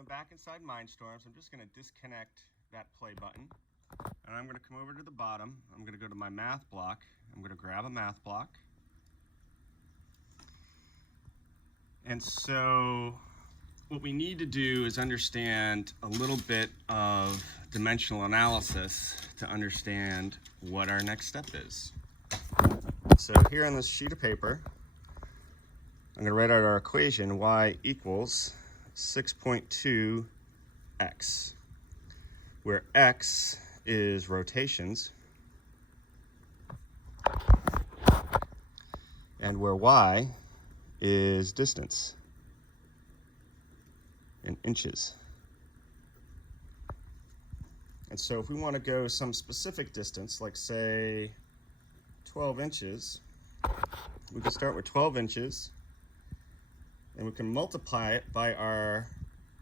I'm back inside Mindstorms. I'm just going to disconnect that play button. And I'm going to come over to the bottom. I'm going to go to my math block. I'm going to grab a math block. And so what we need to do is understand a little bit of dimensional analysis to understand what our next step is. So here on this sheet of paper, I'm going to write out our equation, y equals 6.2x, where x is rotations and where y is distance in inches. And so if we want to go some specific distance, like say 12 inches, we can start with 12 inches and we can multiply it by our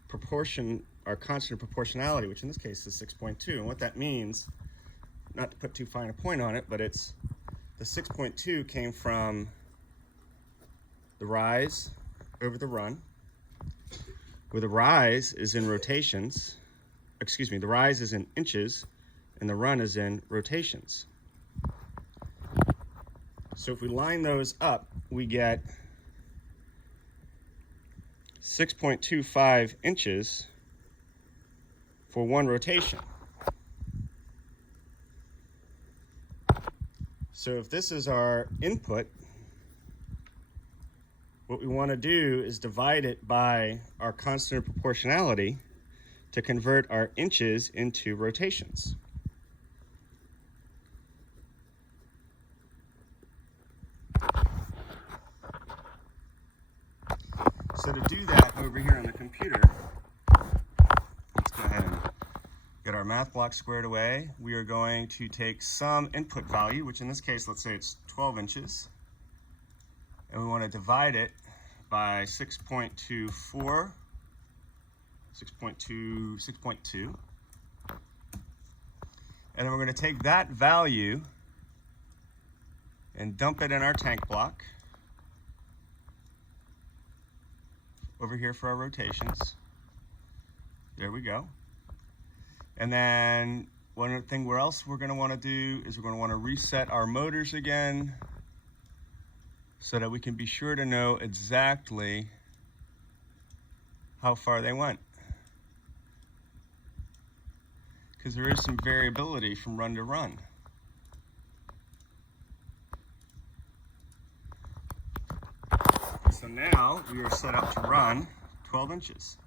proportion, our constant proportionality, which in this case is 6.2. And what that means, not to put too fine a point on it, but it's the 6.2 came from the rise over the run, where the rise is in rotations, excuse me, the rise is in inches and the run is in rotations. So if we line those up, we get 6.25 inches for one rotation. So if this is our input, what we want to do is divide it by our constant of proportionality to convert our inches into rotations. So to do that over here on the computer, let's go ahead and get our math block squared away. We are going to take some input value, which in this case, let's say it's 12 inches, and we want to divide it by 6.24, 6.2, and then we're going to take that value and dump it in our tank block over here for our rotations. There we go. And then one other thing where else we're going to want to do is we're going to want to reset our motors again so that we can be sure to know exactly how far they went. Because there is some variability from run to run. So now we are set up to run 12 inches.